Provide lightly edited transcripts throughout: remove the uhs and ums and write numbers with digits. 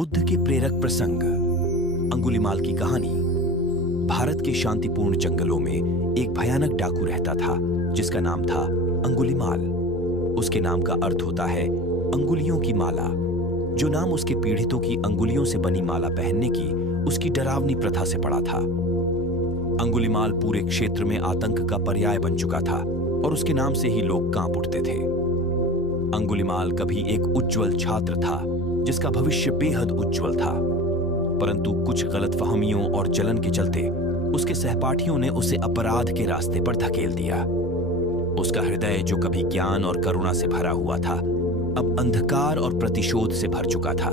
बुद्ध के प्रेरक प्रसंग। अंगुलीमाल की कहानी। भारत के शांतिपूर्ण जंगलों में एक भयानक डाकू रहता था जिसका नाम था अंगुलीमाल। उसके नाम का अर्थ होता है अंगुलियों की माला, जो नाम उसके पीड़ितों की अंगुलियों से बनी माला पहनने की उसकी डरावनी प्रथा से पड़ा था। अंगुलीमाल पूरे क्षेत्र में आतंक का पर्याय बन चुका था और उसके नाम से ही लोग कांप उठते थे। अंगुलीमाल कभी एक उज्जवल छात्र था जिसका भविष्य बेहद उज्जवल था, परंतु कुछ गलतफहमियों और जलन के चलते उसके सहपाठियों ने उसे अपराध के रास्ते पर धकेल दिया। उसका हृदय, जो कभी ज्ञान और करुणा से भरा हुआ था, अब अंधकार और प्रतिशोध से भर चुका था।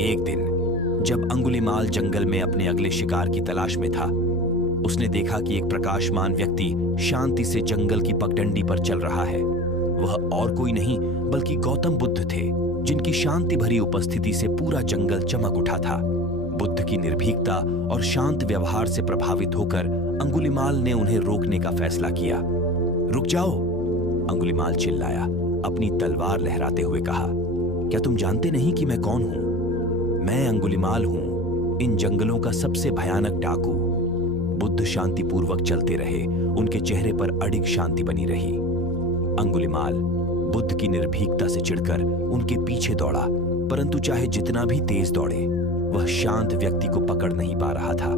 एक दिन जब अंगुलीमाल जंगल में अपने अगले शिकार की तलाश में था, उसने देखा कि एक प्रकाशमान व्यक्ति शांति से जंगल की पगडंडी पर चल रहा है। वह और कोई नहीं बल्कि गौतम बुद्ध थे, जिनकी शांति भरी उपस्थिति से पूरा जंगल चमक उठा था। बुद्ध की निर्भीकता और शांत व्यवहार से प्रभावित होकर अंगुलीमाल ने उन्हें रोकने का फैसला किया। रुक जाओ, अंगुलीमाल चिल्लाया, अपनी तलवार लहराते हुए कहा। क्या तुम जानते नहीं कि मैं कौन हूं? मैं अंगुलीमाल हूं, इन जंगलों का सबसे भयानक डाकू। बुद्ध शांतिपूर्वक चलते रहे, उनके चेहरे पर अडिग शांति बनी रही। अंगुलीमाल बुद्ध की निर्भीकता से चिढ़कर उनके पीछे दौड़ा, परंतु चाहे जितना भी तेज दौड़े, वह शांत व्यक्ति को पकड़ नहीं पा रहा था।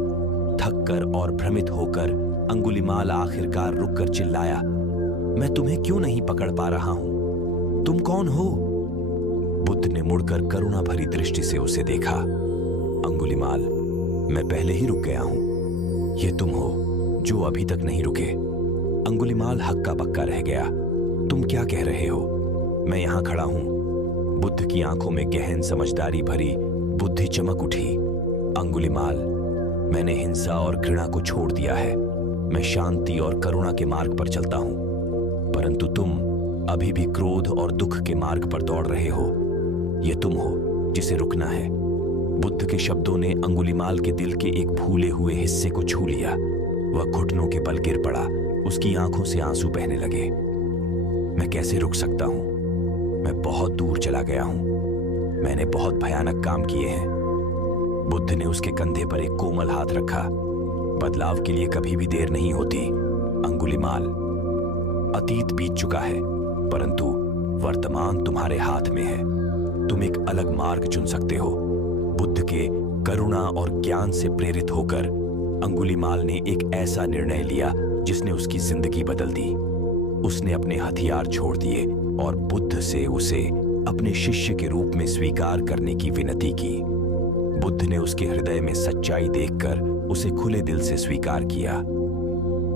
थककर और भ्रमित होकर अंगुलीमाल आखिरकार रुककर चिल्लाया, मैं तुम्हें क्यों नहीं पकड़ पा रहा हूं? तुम कौन हो? बुद्ध ने मुड़कर करुणा भरी दृष्टि से उसे देखा। अंगुलीमाल, मैं पहले ही रुक गया हूं। ये तुम हो जो अभी तक नहीं रुके। अंगुलीमाल हक्का बक्का रह गया। तुम क्या कह रहे हो? मैं यहां खड़ा हूं। बुद्ध की आंखों में गहन समझदारी भरी बुद्धि चमक उठी। अंगुलीमाल, मैंने हिंसा और घृणा को छोड़ दिया है। मैं शांति और करुणा के मार्ग पर चलता हूं, परंतु तुम अभी भी क्रोध और दुख के मार्ग पर दौड़ रहे हो। यह तुम हो जिसे रुकना है। बुद्ध के शब्दों ने अंगुलीमाल के दिल के एक भूले हुए हिस्से को छू लिया। वह घुटनों के बल गिर पड़ा। उसकी आंखों से आंसू बहने लगे। मैं कैसे रुक सकता हूं? मैं बहुत दूर चला गया हूं। मैंने बहुत भयानक काम किए हैं। बुद्ध ने उसके कंधे पर एक कोमल हाथ रखा। बदलाव के लिए कभी भी देर नहीं होती अंगुलीमाल। अतीत बीत चुका है, परंतु वर्तमान तुम्हारे हाथ में है। तुम एक अलग मार्ग चुन सकते हो। बुद्ध के करुणा और ज्ञान से प्रेरित होकर अंगुलीमाल ने एक ऐसा निर्णय लिया जिसने उसकी जिंदगी बदल दी। उसने अपने हथियार छोड़ दिए और बुद्ध से उसे अपने शिष्य के रूप में स्वीकार करने की विनती की। बुद्ध ने उसके हृदय में सच्चाई देखकर उसे खुले दिल से स्वीकार किया।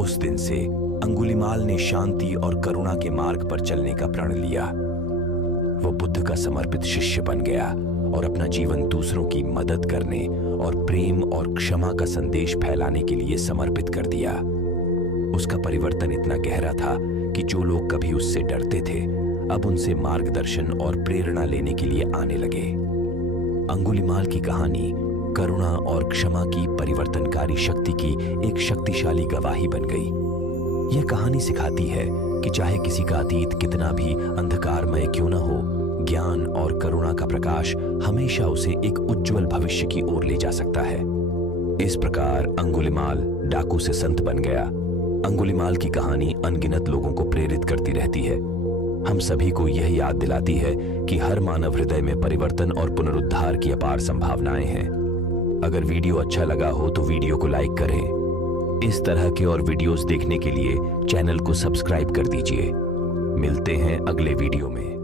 उस दिन से अंगुलीमाल ने शांति और करुणा के मार्ग पर चलने का प्रण लिया। वह बुद्ध का समर्पित शिष्य बन गया और अपना जीवन दूसरों की मदद करने और प्रेम और क्षमा का संदेश फैलाने के लिए समर्पित कर दिया। उसका परिवर्तन इतना गहरा था कि जो लोग कभी उससे डरते थे, अब उनसे मार्गदर्शन और प्रेरणा लेने के लिए आने लगे। अंगुलीमाल की कहानी करुणा और क्षमा की परिवर्तनकारी शक्ति की एक शक्तिशाली गवाही बन गई। यह कहानी सिखाती है कि चाहे किसी का अतीत कितना भी अंधकारमय क्यों न हो, ज्ञान और करुणा का प्रकाश हमेशा उसे एक उज्जवल भविष्य की ओर ले जा सकता है। इस प्रकार अंगुलीमाल डाकू से संत बन गया। अंगुलीमाल की कहानी अनगिनत लोगों को प्रेरित करती रहती है। हम सभी को यह याद दिलाती है कि हर मानव हृदय में परिवर्तन और पुनरुद्धार की अपार संभावनाएं हैं। अगर वीडियो अच्छा लगा हो तो वीडियो को लाइक करें। इस तरह के और वीडियोस देखने के लिए चैनल को सब्सक्राइब कर दीजिए। मिलते हैं अगले वीडियो में।